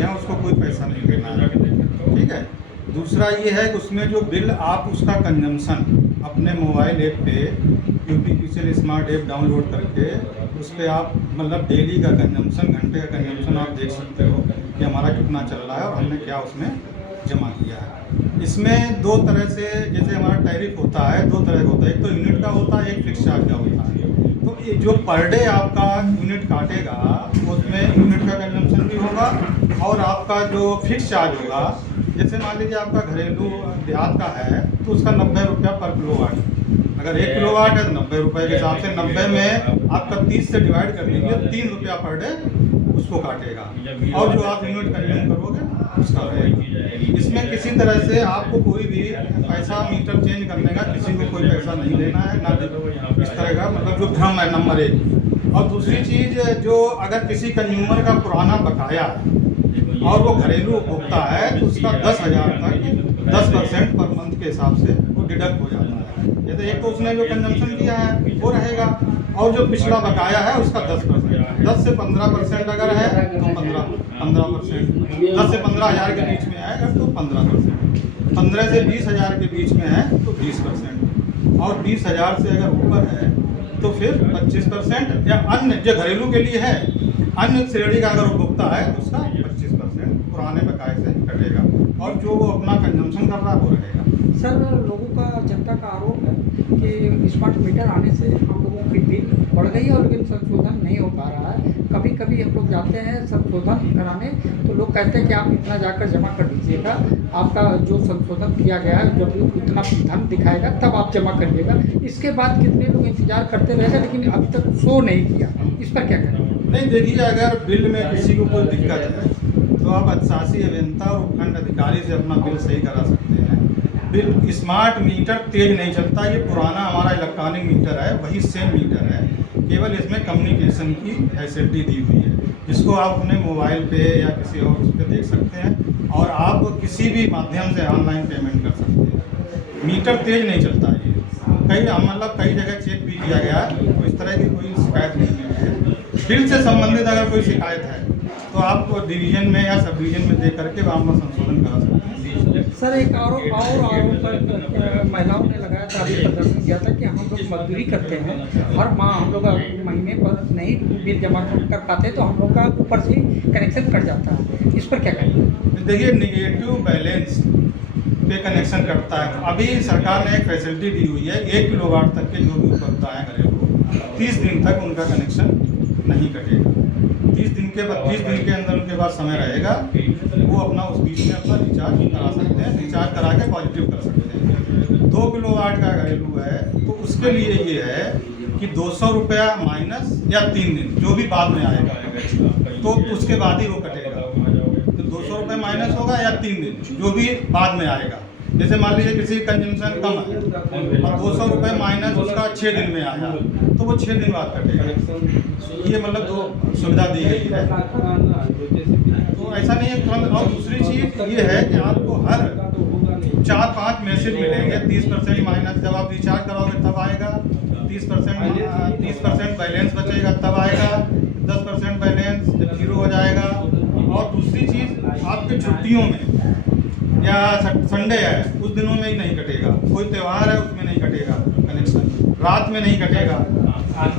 हैं उसको कोई पैसा नहीं देना है, ठीक है। दूसरा ये है कि उसमें जो बिल आप उसका कंजम्पशन अपने मोबाइल ऐप पे यूपीपीसीएल स्मार्ट ऐप डाउनलोड करके उस पर आप मतलब डेली का कंजम्पशन, घंटे का कंजम्पशन आप देख सकते हो कि हमारा कितना चल रहा है और हमने क्या उसमें जमा किया है। इसमें दो तरह से, जैसे हमारा टैरिफ होता है, दो तरह का होता है, एक तो यूनिट का होता है, एक फिक्स चार्ज का होता है। तो ये जो पर डे आपका यूनिट काटेगा उसमें यूनिट का कंजम्पशन भी होगा और आपका जो फिक्स चार्ज होगा, जैसे मान लीजिए आपका घरेलू देहात का है तो उसका 90 रुपया पर किलोवाट, अगर 1 किलोवाट है तो 90 रुपये के हिसाब से 90 में आपका 30 से डिवाइड कर लीजिए, 3 रुपया पर डे उसको काटेगा और जो आप यूनिट कंज्यूम करोगे उसका रहेगा। इसमें किसी तरह से आपको कोई भी पैसा मीटर चेंज करने का किसी को कोई पैसा नहीं देना है, ना इस तरह का मतलब जो भ्रम है, नंबर 1। और दूसरी चीज़, जो अगर किसी कंज्यूमर का पुराना बकाया है और वो घरेलू उपभोक्ता है तो उसका 10,000 तक 10% पर मंथ के हिसाब से वो डिडक्ट हो जाता है। जैसे एक तो उसने जो कंजम्पशन किया है वो रहेगा और जो पिछला बकाया है उसका 10%, 10 से 15% अगर है तो 15%, 10 से 15,000 के बीच में आएगा तो 15%, 15 से 20,000 के बीच में है तो 20% और 20,000 से अगर ऊपर है तो फिर 25% या अन्य जो घरेलू के लिए है, अन्य श्रेणी का अगर उपभोक्ता है तो उसका 25% पुराने बकाये से कटेगा और जो वो अपना कंजम्पशन कर रहा है वो रहेगा। सर, लोगों का, जनता का आरोप है कि स्मार्ट मीटर आने से हम लोगों की बिल बढ़ गई है और लेकिन संशोधन नहीं हो पा रहा है। कभी कभी हम लोग जाते हैं संशोधन कराने तो लोग कहते हैं कि आप इतना जाकर जमा कर दीजिएगा, आपका जो संशोधन किया गया है जब इतना धन दिखाएगा तब आप जमा करिएगा। इसके बाद कितने लोग इंतजार करते रहेगा लेकिन अभी तक शो नहीं किया, इस पर क्या करें? नहीं, देखिए, अगर बिल में किसी को कोई दिक्कत है तो आप अधिशासी अभियंता और उपखंड अधिकारी से अपना बिल सही करा सकते हैं। बिल स्मार्ट मीटर तेज नहीं चलता, ये पुराना हमारा इलेक्ट्रॉनिक मीटर है, वही सेम मीटर है, केवल इसमें कम्युनिकेशन की फैसिलिटी दी हुई है जिसको आप अपने मोबाइल पे या किसी और उस पर देख सकते हैं और आप किसी भी माध्यम से ऑनलाइन पेमेंट कर सकते हैं। मीटर तेज नहीं चलता है, मतलब कई जगह चेक भी किया गया तो इस तरह की कोई शिकायत नहीं है। बिल से संबंधित अगर कोई शिकायत है तो आप डिवीजन में या सब डिवीजन में दे करके वहाँ पर संशोधन करा सकते हैं। सर, एक आरोप महिलाओं ने लगाया था, अभी प्रदर्शन किया था कि हम लोग मजदूरी करते हैं, हर माह हम लोग महीने पर नहीं बिल जमा कर पाते तो हम लोग का ऊपर से कनेक्शन कट जाता है, इस पर क्या कहेंगे? देखिए, निगेटिव बैलेंस पे कनेक्शन कटता है। अभी सरकार ने एक फैसिलिटी दी हुई है, 1 किलोवाट तक के जो भी उपभोक्ता है घरेलू 30 दिन तक उनका कनेक्शन नहीं कटेगा। 30 दिन के अंदर उनके पास समय रहेगा, वो अपना उस बीच में अपना रिचार्ज करा सकते हैं, रिचार्ज करा के पॉजिटिव कर सकते हैं। 2 किलोवाट का घरेलू है तो उसके लिए ये है कि 200 रुपया माइनस या 3 दिन जो भी बाद में आएगा तो उसके बाद ही वो कटेगा। तो 200 रुपये माइनस होगा या 3 दिन जो भी बाद में आएगा। जैसे मान लीजिए किसी कंजम्पशन कम है और 200 रुपये माइनस उसका 6 दिन में आया तो वो 6 दिन बाद कटेगा। ये मतलब दो सुविधा दी गई है, तो ऐसा नहीं है तुरंत। और दूसरी चीज़ ये है कि आपको हर 4-5 मैसेज मिलेंगे 30% माइनस, जब आप रिचार्ज कराओगे तब आएगा, 30% बैलेंस बचेगा तब आएगा, 10% बैलेंस जब 0 हो जाएगा। और दूसरी चीज़, आपके छुट्टियों में या संडे है उस दिनों में ही नहीं कटेगा, कोई त्यौहार है उसमें नहीं कटेगा कनेक्शन, रात में नहीं कटेगा।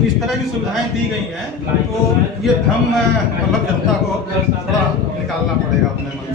इस तरह की सुविधाएं दी गई हैं, तो ये भ्रम मतलब जनता को थोड़ा निकालना पड़ेगा अपने मन।